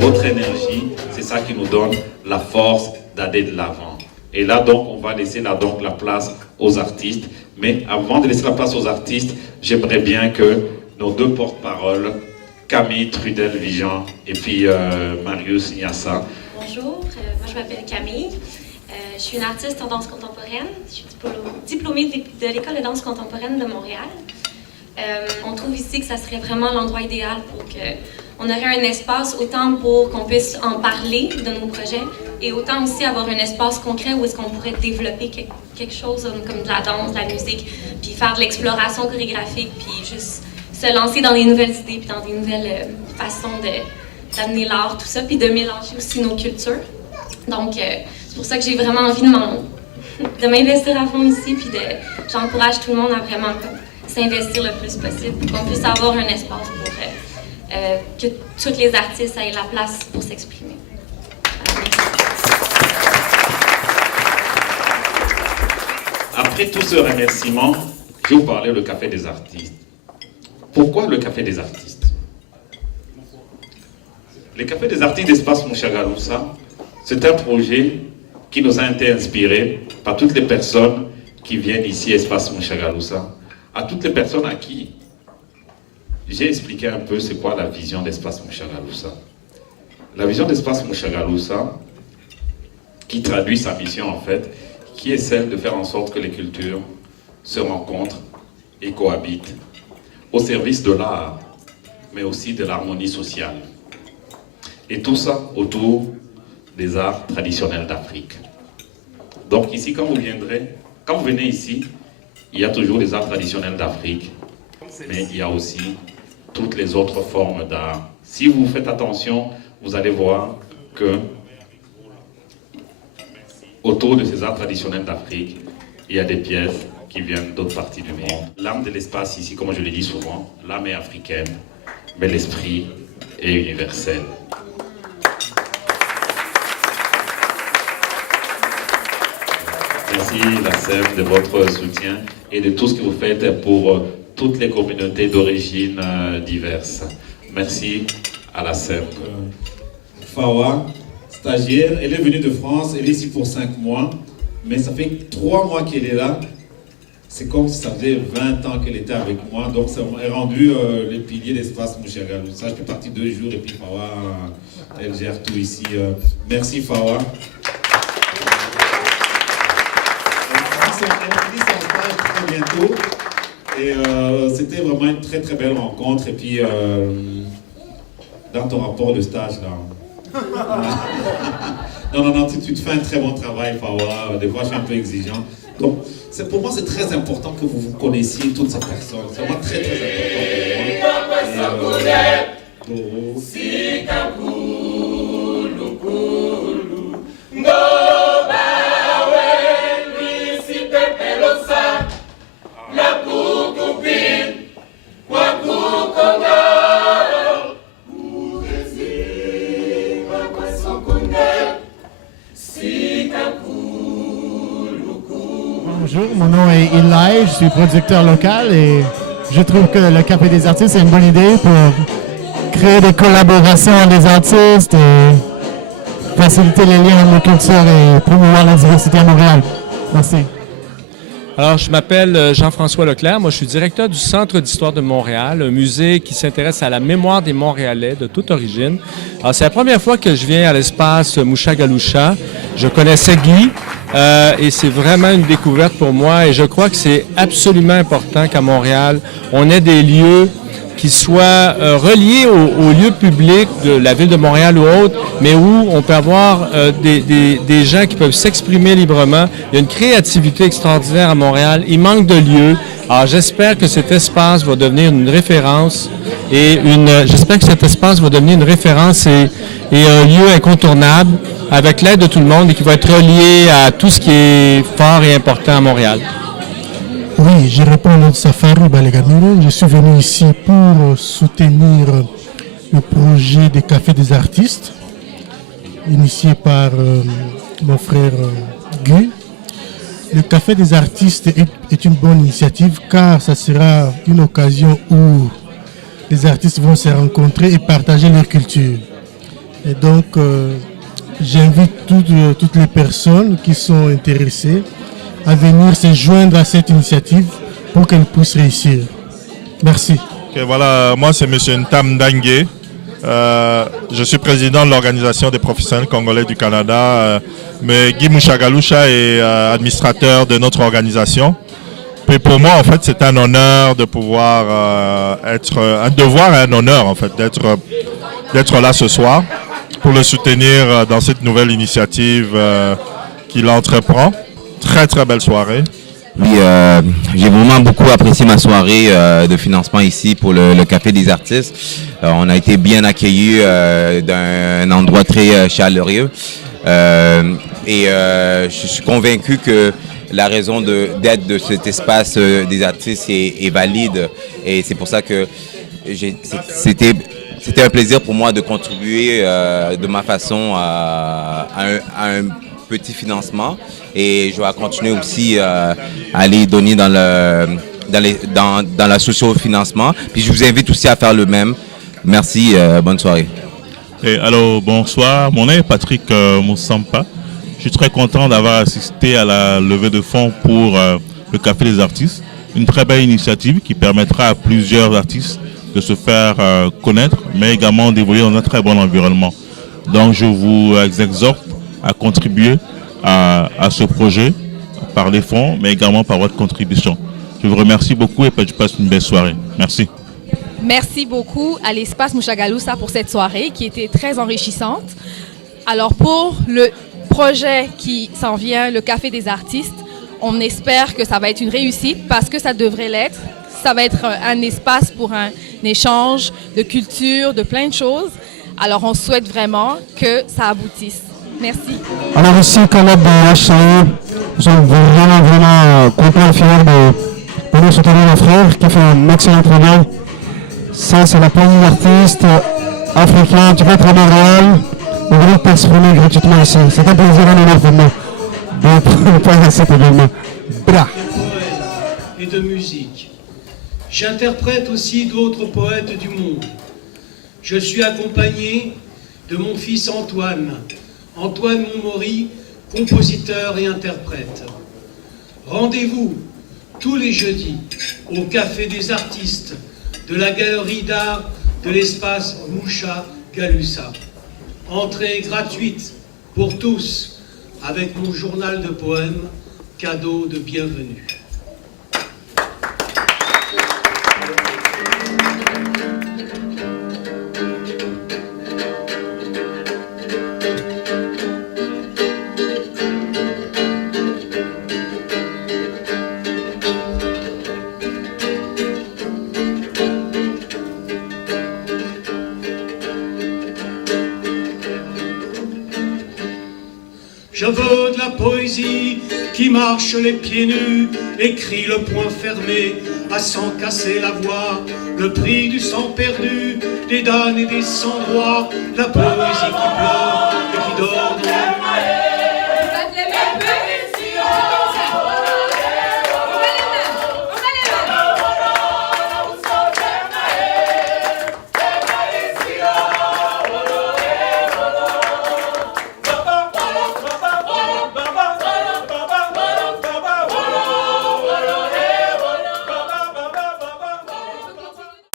Votre énergie, c'est ça qui nous donne la force d'aller de l'avant. Et là donc, on va laisser la place aux artistes. Mais avant de laisser la place aux artistes, j'aimerais bien que nos deux porte-paroles, Camille Trudel-Vigeant et puis Marius Nyassa. Bonjour, moi je m'appelle Camille. Je suis une artiste en danse contemporaine. Je suis diplômée de l'École de danse contemporaine de Montréal. On trouve ici que ça serait vraiment l'endroit idéal pour qu'on aurait un espace autant pour qu'on puisse en parler de nos projets et autant aussi avoir un espace concret où est-ce qu'on pourrait développer quelque chose comme de la danse, de la musique, puis faire de l'exploration chorégraphique, puis juste se lancer dans des nouvelles idées, puis dans des nouvelles façons d'amener l'art, tout ça, puis de mélanger aussi nos cultures. Donc, c'est pour ça que j'ai vraiment envie de m'investir à fond ici, puis j'encourage tout le monde à vraiment s'investir le plus possible pour qu'on puisse avoir un espace pour que tous les artistes aient la place pour s'exprimer. Après tout ce remerciement, je vais vous parler du Café des artistes. Pourquoi le Café des artistes? Le Café des artistes d'Espace Mushagalusa, c'est un projet qui nous a été inspiré par toutes les personnes qui viennent ici à Espace Mushagalusa, à toutes les personnes à qui j'ai expliqué un peu c'est quoi la vision d'Espace Mushagalusa. La vision d'Espace Mushagalusa, qui traduit sa mission en fait, qui est celle de faire en sorte que les cultures se rencontrent et cohabitent au service de l'art, mais aussi de l'harmonie sociale. Et tout ça autour des arts traditionnels d'Afrique. Donc ici, quand vous venez ici, il y a toujours les arts traditionnels d'Afrique, mais il y a aussi toutes les autres formes d'art. Si vous faites attention, vous allez voir que autour de ces arts traditionnels d'Afrique, il y a des pièces qui viennent d'autres parties du monde. L'âme de l'espace ici, comme je le dis souvent, l'âme est africaine, mais l'esprit est universel. Merci la SEM de votre soutien et de tout ce que vous faites pour toutes les communautés d'origine diverses. Merci à la SEM. Fawa, stagiaire, elle est venue de France, elle est ici pour 5 mois, mais ça fait 3 mois qu'elle est là. C'est comme si ça faisait 20 ans qu'elle était avec moi, donc ça m'a rendu les piliers d'Espace Mushagalusa. Je suis parti 2 jours et puis Fawa, elle gère tout ici. Merci Fawa. On finit son stage très bientôt et c'était vraiment une très très belle rencontre. Et puis dans ton rapport de stage là, non, tu fais un très bon travail Fawa. Des fois je suis un peu exigeant. Donc pour moi c'est très important que vous connaissiez toutes ces personnes. C'est vraiment très important pour moi. Bonjour, mon nom est Eli, je suis producteur local et je trouve que le Café des artistes est une bonne idée pour créer des collaborations entre les artistes et faciliter les liens entre les cultures et promouvoir la diversité à Montréal. Merci. Alors, je m'appelle Jean-François Leclerc. Moi, je suis directeur du Centre d'histoire de Montréal, un musée qui s'intéresse à la mémoire des Montréalais de toute origine. Alors, c'est la première fois que je viens à l'espace Mushagalusa. Je connaissais Guy et c'est vraiment une découverte pour moi. Et je crois que c'est absolument important qu'à Montréal, on ait des lieux qui soient reliés aux lieux publics de la ville de Montréal ou autres, mais où on peut avoir des gens qui peuvent s'exprimer librement. Il y a une créativité extraordinaire à Montréal. Il manque de lieux. Alors j'espère que cet espace va devenir une référence et j'espère que cet espace va devenir une référence et un lieu incontournable avec l'aide de tout le monde et qui va être relié à tout ce qui est fort et important à Montréal. Oui, je réponds à Safari Balegamiro. Je suis venu ici pour soutenir le projet des cafés des artistes. initié par mon frère Guy. Le Café des artistes est une bonne initiative car ça sera une occasion où les artistes vont se rencontrer et partager leur culture. Et donc, j'invite toutes les personnes qui sont intéressées à venir se joindre à cette initiative pour qu'elle puisse réussir. Merci. Okay, voilà, moi c'est M. Ntam Dangue. Je suis président de l'Organisation des professionnels congolais du Canada. Mais Guy Mushagalusha est administrateur de notre organisation. Et pour moi, en fait, c'est un honneur de pouvoir un devoir et un honneur, en fait, d'être là ce soir pour le soutenir dans cette nouvelle initiative qu'il entreprend. Très, très belle soirée. Oui, j'ai vraiment beaucoup apprécié ma soirée de financement ici pour le Café des artistes. On a été bien accueillis d'un endroit très chaleureux. Je suis convaincu que la raison d'être de cet espace des artistes est valide. Et c'est pour ça que c'était un plaisir pour moi de contribuer de ma façon à un petit financement. Et je vais continuer aussi à aller donner dans la socio-financement. Puis je vous invite aussi à faire le même. Merci, bonne soirée. Alors, bonsoir. Mon nom est Patrick Moussampa. Je suis très content d'avoir assisté à la levée de fonds pour le Café des artistes. Une très belle initiative qui permettra à plusieurs artistes de se faire connaître, mais également d'évoluer dans un très bon environnement. Donc, je vous exhorte à contribuer à ce projet par les fonds, mais également par votre contribution. Je vous remercie beaucoup et je passe une belle soirée. Merci. Merci beaucoup à l'Espace Mushagalusa pour cette soirée qui était très enrichissante. Alors pour le projet qui s'en vient, le Café des artistes, on espère que ça va être une réussite parce que ça devrait l'être. Ça va être un espace pour un échange de culture, de plein de choses. Alors on souhaite vraiment que ça aboutisse. Merci. Alors ici, Caleb de HCI, nous sommes vraiment contents et fiers de nous soutenir nos frères qui font un excellent travail. Ça, c'est la poignée d'artistes africains qui vont être à Montréal. Nous voulons t'exprimer gratuitement ici. C'est un plaisir et un honneur pour moi de faire cet événement. Bra. Et de musique. J'interprète aussi d'autres poètes du monde. Je suis accompagné de mon fils Antoine Montmory, compositeur et interprète. Rendez-vous tous les jeudis au Café des artistes de la galerie d'art de l'espace Mushagalusa. Entrée gratuite pour tous avec mon journal de poèmes, cadeau de bienvenue. Je veux de la poésie qui marche les pieds nus, écrit le poing fermé, à s'en casser la voix, le prix du sang perdu, des damnes et des sans-droits, la poésie qui pleure.